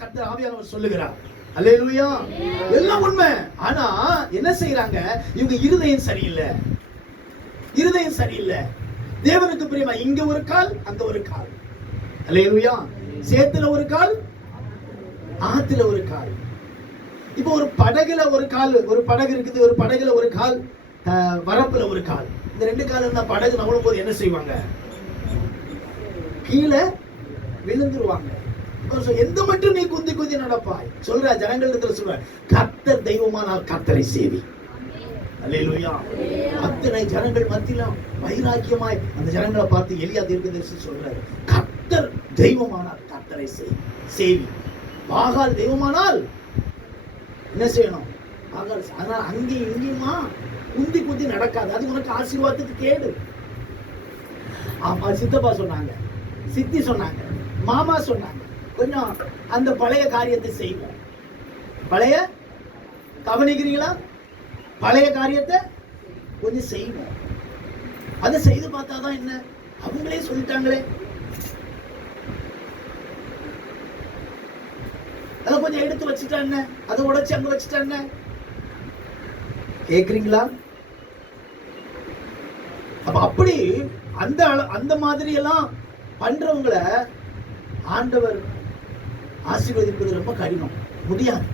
கர்த்தர் ஆவியானவர் சொல்லுகிறார். அல்லேலூயா. எல்லாம் உண்மை. ஆனா என்ன செய்யறாங்க? இவங்க இருதயம் சரியில்லை. இருதயம் சரியில்லை. தேவனுக்கு பிரியமா இங்க ஒரு கால், அங்க ஒரு கால். அல்லேலூயா. சேத்துல ஒரு கால், ஆத்துல ஒரு கால். இப்போ ஒரு படகுல ஒரு கால், ஒரு படகு இருக்குது, ஒரு படகுல ஒரு கால், வரப்புல ஒரு கால். இந்த ரெண்டு கால் இருந்தா படகு நவளும் போது என்ன செய்வாங்க? கீழே விழுந்துருவாங்க. எந்த மட்டும் நீ குந்தி குந்தி நடப்பாய் சொல்ற ஜனங்களிடத்துல சொல்ற, கர்த்தர் தெய்வமானால் கர்த்தரை சேவி. அல்லேலூயா. அத்தனை ஜனங்கள் மத்தியிலும் வைராக்கியமாய் அந்த ஜனங்களை பார்த்து எலியா தீர்க்கதரிசி சொல்றாரு, கர்த்தர் தெய்வமானால் கர்த்தரை சேவி. பாகால் தெய்வமானால் என்ன செய்யணும்? பாகால். அதனால அங்கேயும் இங்கேயுமா குந்தி குந்தி நடக்காது. அது உனக்கு ஆசீர்வாதத்துக்கு கேடு. சித்தப்பா சொன்னாங்க, சித்தி சொன்னாங்க, மாமா சொன்னாங்க, கொஞ்சம் அந்த பழைய காரியத்தை செய்வோம். பழைய கவனிக்கிறீங்களா? பழைய காரியத்தை கொஞ்சம் செய்வோம். அதை செய்து பார்த்தாதான் என்ன? அவங்களே சொல்லிட்டாங்களே, அதை கொஞ்சம் எடுத்து வச்சுட்டா என்ன? அதை உடைச்சு அங்க வச்சுட்டா என்ன? கேக்குறீங்களா? அப்ப அப்படி அந்த மாதிரி எல்லாம் பண்றவங்களை ஆண்டவர் ஆசீர்வதிப்பது ரொம்ப கடினம், முடியாது.